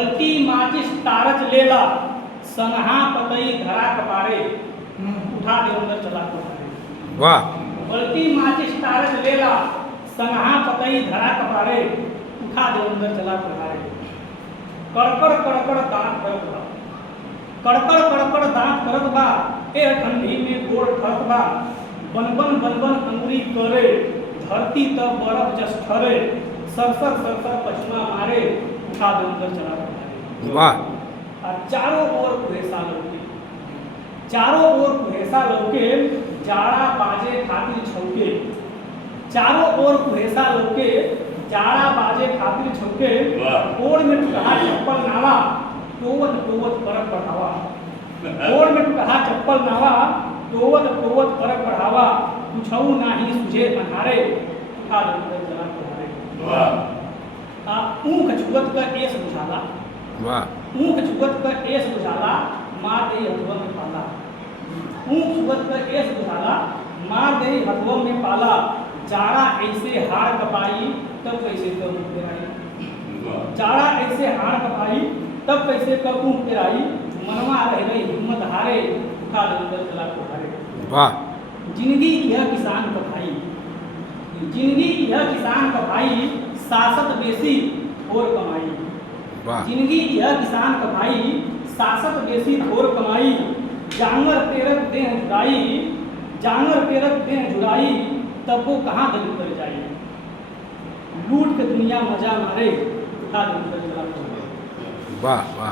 गलती माचिस तारच लेला संहा पतई धरा कपारे उठा दे अंदर चला कपारे। वाह गलती माचिस तारच लेला संहा पतई धरा कपारे उठा दे अंदर चला कपारे। कड़कड़ कड़कड़ दांत करत बा, कड़कड़ कड़कड़ दांत करत बा, ए ठंडी में गोड़ ठरत बा। बनबन बनबन अंगुरी करे धरती तब बरफ जस ठरे। सरसर सरसर पछुआ मारे उठा दे अंदर चला कपारे। वाह और चारों ओर कुहेसा लौके, चारों ओर कुहेसा लौके जाड़ा बाजे खातिर छौके। चारों ओर कुहेसा लौके जाड़ा बाजे खातिर छौके। ओड़ में टुकहा चप्पल नावा टोवत टोवत परक बढ़ावा। ओड़ में टुकहा चप्पल नावा टोवत टोवत परक बढ़ावा। कुछऊ नाही सुझे अन्हारे उठा दे अंदर चला कपारे। ऊख छुअत का एस बुझाला, वाह ऊख छुअत का एस बुझाला मार दे हथवा में पाला। ऊख छुअत का एस बुझाला मार दे हथवा में पाला। जाड़ा ऐसे हाड़ कपाई तब कैसे कब मुँह तेराई। जाड़ा ऐसे हाड़ कपाई तब कैसे कब मुँह तेराई। मनवा रह गई हिम्मत हारे उठा दे अंदर चला कपारे। वाह जिंदगी यह किसान का भाई, जिंदगी यह किसान का भाई सासत बेसी और कमाई। वाह जिंदगी यह किसान का भाई सासत बेसी थोर कमाई। जांगर पेरक देह जुड़ाई, जांगर पेरक देह जुड़ाई तब वो कहाँ दलित कर जाई। लूट के दुनिया मजा मारे उठा दे अंदर चला कपारे। वाह वाह।